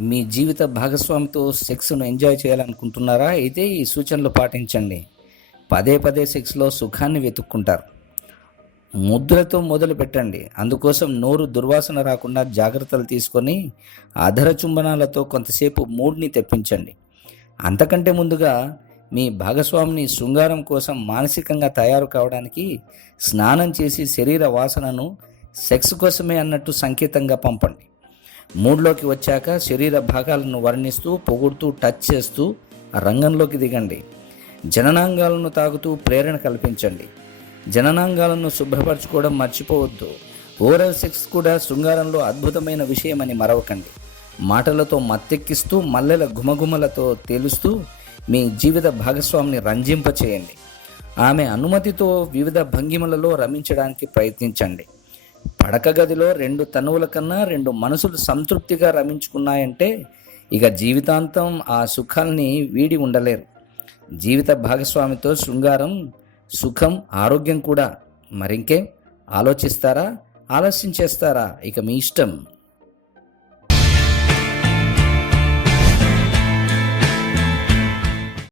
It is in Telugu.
మీ జీవిత భాగస్వామితో సెక్స్ను ఎంజాయ్ చేయాలనుకుంటున్నారా? అయితే ఈ సూచనలు పాటించండి. పదే పదే సెక్స్లో సుఖాన్ని వెతుక్కుంటారు. ముద్రతో మొదలు పెట్టండి. అందుకోసం నోరు దుర్వాసన రాకుండా జాగ్రత్తలు తీసుకొని అధర చుంబనాలతో కొంతసేపు మూడ్ని తెప్పించండి. అంతకంటే ముందుగా మీ భాగస్వామిని శృంగారం కోసం మానసికంగా తయారు కావడానికి స్నానం చేసి శరీర వాసనను సెక్స్ కోసమే అన్నట్టు సంకేతంగా పంపండి. మూడ్లోకి వచ్చాక శరీర భాగాలను వర్ణిస్తూ పొగుడుతూ టచ్ చేస్తూ రంగంలోకి దిగండి. జననాంగాలను తాగుతూ ప్రేరణ కల్పించండి. జననాంగాలను శుభ్రపరచుకోవడం మర్చిపోవద్దు. ఓరల్ సెక్స్ కూడా శృంగారంలో అద్భుతమైన విషయమని మరవకండి. మాటలతో మత్తెక్కిస్తూ మల్లెల గుమగుమలతో తేలుస్తూ మీ జీవిత భాగస్వామిని రంజింపచేయండి. ఆమె అనుమతితో వివిధ భంగిమలలో రమించడానికి ప్రయత్నించండి. పడక గదిలో రెండు తనువుల కన్నా రెండు మనసులు సంతృప్తిగా రమించుకున్నాయంటే ఇక జీవితాంతం ఆ సుఖాల్ని వీడి ఉండలేరు. జీవిత భాగస్వామితో శృంగారం సుఖం ఆరోగ్యం కూడా. మరింకే? ఆలోచిస్తారా? ఆలస్యం చేస్తారా? ఇక మీ ఇష్టం.